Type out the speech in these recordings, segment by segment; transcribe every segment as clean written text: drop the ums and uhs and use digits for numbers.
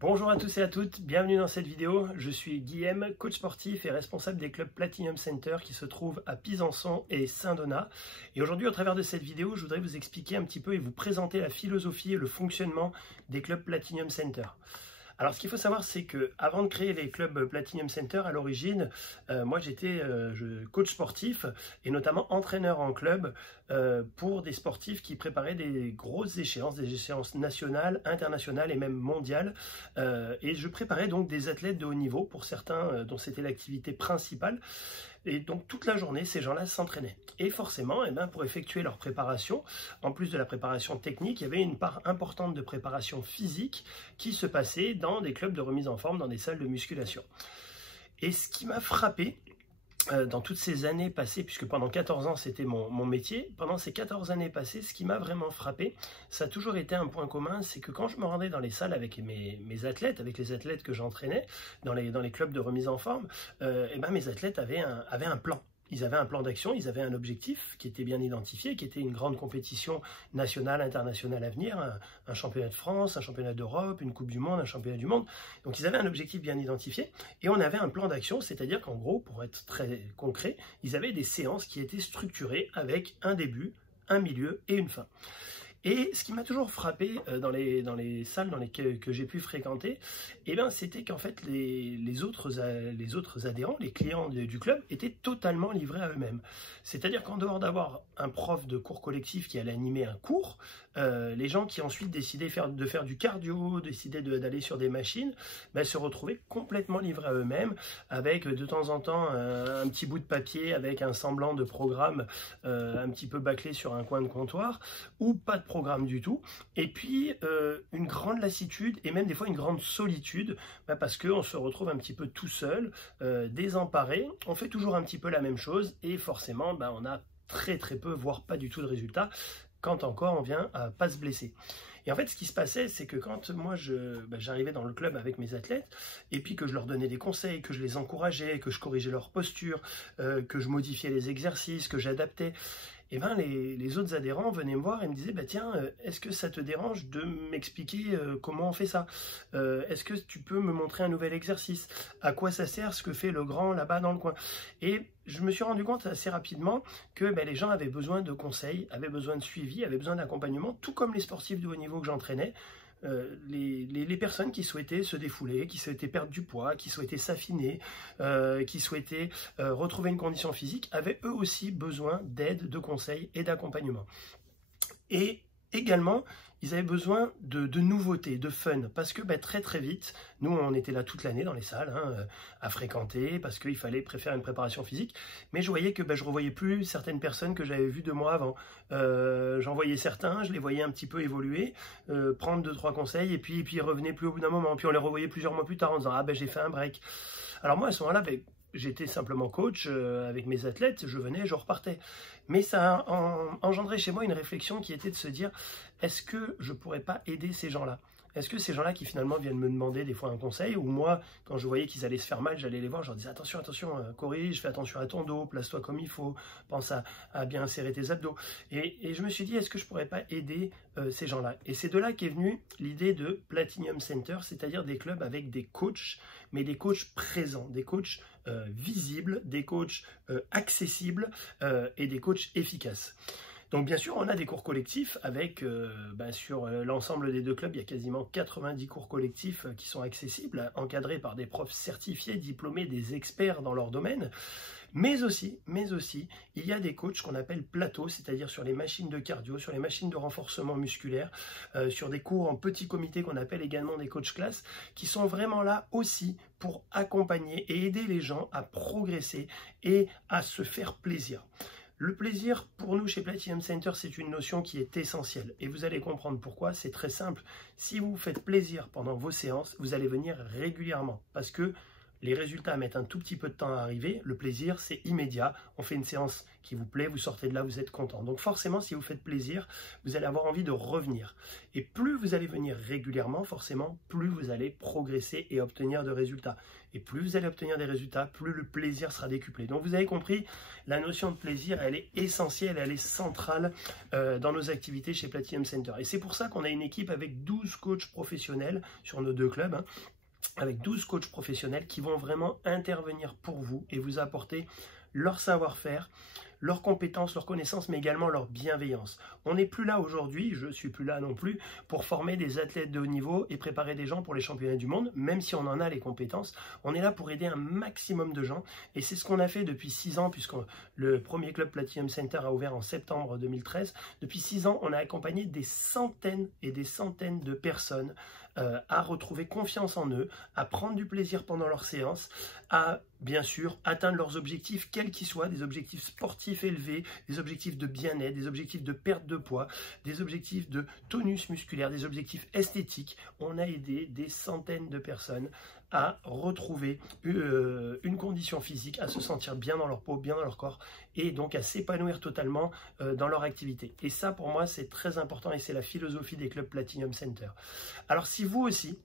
Bonjour à tous et à toutes, bienvenue dans cette vidéo. Je suis Guillaume, coach sportif et responsable des clubs Platinum Center qui se trouvent à Pisançon et Saint-Donat. Et aujourd'hui, au travers de cette vidéo, je voudrais vous expliquer un petit peu et vous présenter la philosophie et le fonctionnement des clubs Platinum Center. Alors, ce qu'il faut savoir, c'est que avant de créer les clubs Platinum Center, à l'origine, moi j'étais coach sportif et notamment entraîneur en club pour des sportifs qui préparaient des grosses échéances, des échéances nationales, internationales et même mondiales. Et je préparais donc des athlètes de haut niveau pour certains dont c'était l'activité principale. Et donc toute la journée, ces gens-là s'entraînaient. Et forcément, pour effectuer leur préparation, en plus de la préparation technique, il y avait une part importante de préparation physique qui se passait dans des clubs de remise en forme, dans des salles de musculation. Et ce qui m'a frappé dans toutes ces années passées, puisque pendant 14 ans c'était mon métier, pendant ces 14 années passées, ce qui m'a vraiment frappé, ça a toujours été un point commun, c'est que quand je me rendais dans les salles avec mes athlètes, avec les athlètes que j'entraînais, dans les clubs de remise en forme, mes athlètes avaient un plan. Ils avaient un plan d'action, ils avaient un objectif qui était bien identifié, qui était une grande compétition nationale, internationale à venir, un championnat de France, un championnat d'Europe, une Coupe du Monde, un championnat du monde. Donc ils avaient un objectif bien identifié et on avait un plan d'action, c'est-à-dire qu'en gros, pour être très concret, ils avaient des séances qui étaient structurées avec un début, un milieu et une fin. Et ce qui m'a toujours frappé dans les salles que j'ai pu fréquenter, c'était qu'en fait les autres adhérents, les clients du club, étaient totalement livrés à eux-mêmes. C'est-à-dire qu'en dehors d'avoir un prof de cours collectif qui allait animer un cours, les gens qui ensuite décidaient de faire du cardio, décidaient d'aller sur des machines, se retrouvaient complètement livrés à eux-mêmes, avec de temps en temps un petit bout de papier avec un semblant de programme un petit peu bâclé sur un coin de comptoir, ou pas de programme du tout, et puis une grande lassitude et même des fois une grande solitude, parce qu'on se retrouve un petit peu tout seul, désemparé, on fait toujours un petit peu la même chose et forcément on a très peu, voire pas du tout de résultats, quand encore on vient à pas se blesser. Et en fait, ce qui se passait, c'est que quand moi j'arrivais dans le club avec mes athlètes, et puis que je leur donnais des conseils, que je les encourageais, que je corrigeais leur posture, que je modifiais les exercices, que j'adaptais, les autres adhérents venaient me voir et me disaient tiens, est-ce que ça te dérange de m'expliquer comment on fait ça, est-ce que tu peux me montrer un nouvel exercice, à quoi ça sert ce que fait le grand là-bas dans le coin. Et je me suis rendu compte assez rapidement que les gens avaient besoin de conseils, avaient besoin de suivi, avaient besoin d'accompagnement, tout comme les sportifs de haut niveau que j'entraînais. Les personnes qui souhaitaient se défouler, qui souhaitaient perdre du poids, qui souhaitaient s'affiner, qui souhaitaient retrouver une condition physique, avaient eux aussi besoin d'aide, de conseils et d'accompagnement. Et également, ils avaient besoin de nouveautés, de fun, parce que très vite, nous on était là toute l'année dans les salles, à fréquenter, parce qu'il fallait faire une préparation physique, mais je voyais que je revoyais plus certaines personnes que j'avais vues 2 mois avant. J'en voyais certains, je les voyais un petit peu évoluer, prendre 2-3 conseils, et puis ils revenaient plus au bout d'un moment, puis on les revoyait plusieurs mois plus tard en disant j'ai fait un break. Alors moi à ce moment-là, j'étais simplement coach avec mes athlètes, je venais, je repartais. Mais ça a engendré chez moi une réflexion qui était de se dire, est-ce que je ne pourrais pas aider ces gens-là? Est-ce que ces gens-là qui finalement viennent me demander des fois un conseil, ou moi, quand je voyais qu'ils allaient se faire mal, j'allais les voir, je leur disais attention, corrige, fais attention à ton dos, place-toi comme il faut, pense à bien serrer tes abdos. Et je me suis dit, est-ce que je ne pourrais pas aider ces gens-là? Et c'est de là qu'est venue l'idée de Platinum Center, c'est-à-dire des clubs avec des coachs, mais des coachs présents, des coachs visibles, des coachs accessibles et des coachs efficaces. Donc bien sûr, on a des cours collectifs avec, sur l'ensemble des 2 clubs, il y a quasiment 90 cours collectifs qui sont accessibles, encadrés par des profs certifiés, diplômés, des experts dans leur domaine. Mais aussi, il y a des coachs qu'on appelle plateaux, c'est-à-dire sur les machines de cardio, sur les machines de renforcement musculaire, sur des cours en petit comité qu'on appelle également des coachs classes, qui sont vraiment là aussi pour accompagner et aider les gens à progresser et à se faire plaisir. Le plaisir, pour nous, chez Platinum Center, c'est une notion qui est essentielle. Et vous allez comprendre pourquoi, c'est très simple. Si vous vous faites plaisir pendant vos séances, vous allez venir régulièrement. Parce que Les résultats mettent un tout petit peu de temps à arriver. Le plaisir, c'est immédiat. On fait une séance qui vous plaît, vous sortez de là, vous êtes content. Donc forcément, si vous faites plaisir, vous allez avoir envie de revenir. Et plus vous allez venir régulièrement, forcément, plus vous allez progresser et obtenir de résultats. Et plus vous allez obtenir des résultats, plus le plaisir sera décuplé. Donc vous avez compris, la notion de plaisir, elle est essentielle, elle est centrale dans nos activités chez Platinum Center. Et c'est pour ça qu'on a une équipe avec 12 coachs professionnels sur nos 2 clubs, avec 12 coachs professionnels qui vont vraiment intervenir pour vous et vous apporter leur savoir-faire, leurs compétences, leurs connaissances, mais également leur bienveillance. On n'est plus là aujourd'hui, je ne suis plus là non plus, pour former des athlètes de haut niveau et préparer des gens pour les championnats du monde, même si on en a les compétences. On est là pour aider un maximum de gens et c'est ce qu'on a fait depuis 6 ans, puisque le premier club Platinum Center a ouvert en septembre 2013. Depuis 6 ans, on a accompagné des centaines et des centaines de personnes à retrouver confiance en eux, à prendre du plaisir pendant leurs séances, à bien sûr atteindre leurs objectifs, quels qu'ils soient, des objectifs sportifs élevés, des objectifs de bien-être, des objectifs de perte de poids, des objectifs de tonus musculaire, des objectifs esthétiques. On a aidé des centaines de personnes à retrouver une condition physique, à se sentir bien dans leur peau, bien dans leur corps et donc à s'épanouir totalement dans leur activité. Et ça, pour moi, c'est très important et c'est la philosophie des clubs Platinum Center. Alors, si vous aussi,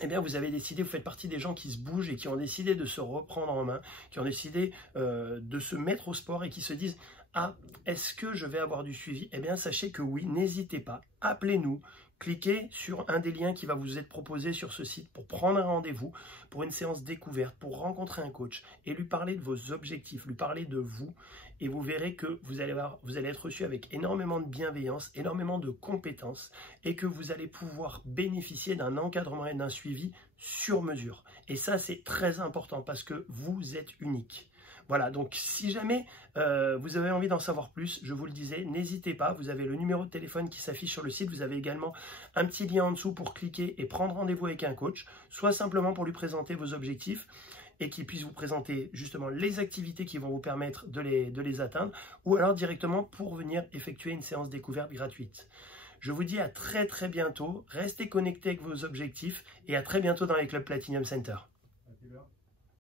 eh bien, vous avez décidé, vous faites partie des gens qui se bougent et qui ont décidé de se reprendre en main, qui ont décidé de se mettre au sport et qui se disent « Ah, est-ce que je vais avoir du suivi ?» Eh bien, sachez que oui, n'hésitez pas, appelez-nous, cliquez sur un des liens qui va vous être proposé sur ce site pour prendre un rendez-vous, pour une séance découverte, pour rencontrer un coach et lui parler de vos objectifs, lui parler de vous. Et vous verrez que vous allez être reçu avec énormément de bienveillance, énormément de compétences et que vous allez pouvoir bénéficier d'un encadrement et d'un suivi sur mesure. Et ça, c'est très important parce que vous êtes unique. Voilà, donc si jamais vous avez envie d'en savoir plus, je vous le disais, n'hésitez pas, vous avez le numéro de téléphone qui s'affiche sur le site, vous avez également un petit lien en dessous pour cliquer et prendre rendez-vous avec un coach, soit simplement pour lui présenter vos objectifs et qu'il puisse vous présenter justement les activités qui vont vous permettre de les atteindre, ou alors directement pour venir effectuer une séance découverte gratuite. Je vous dis à très bientôt, restez connectés avec vos objectifs et à très bientôt dans les clubs Platinum Center.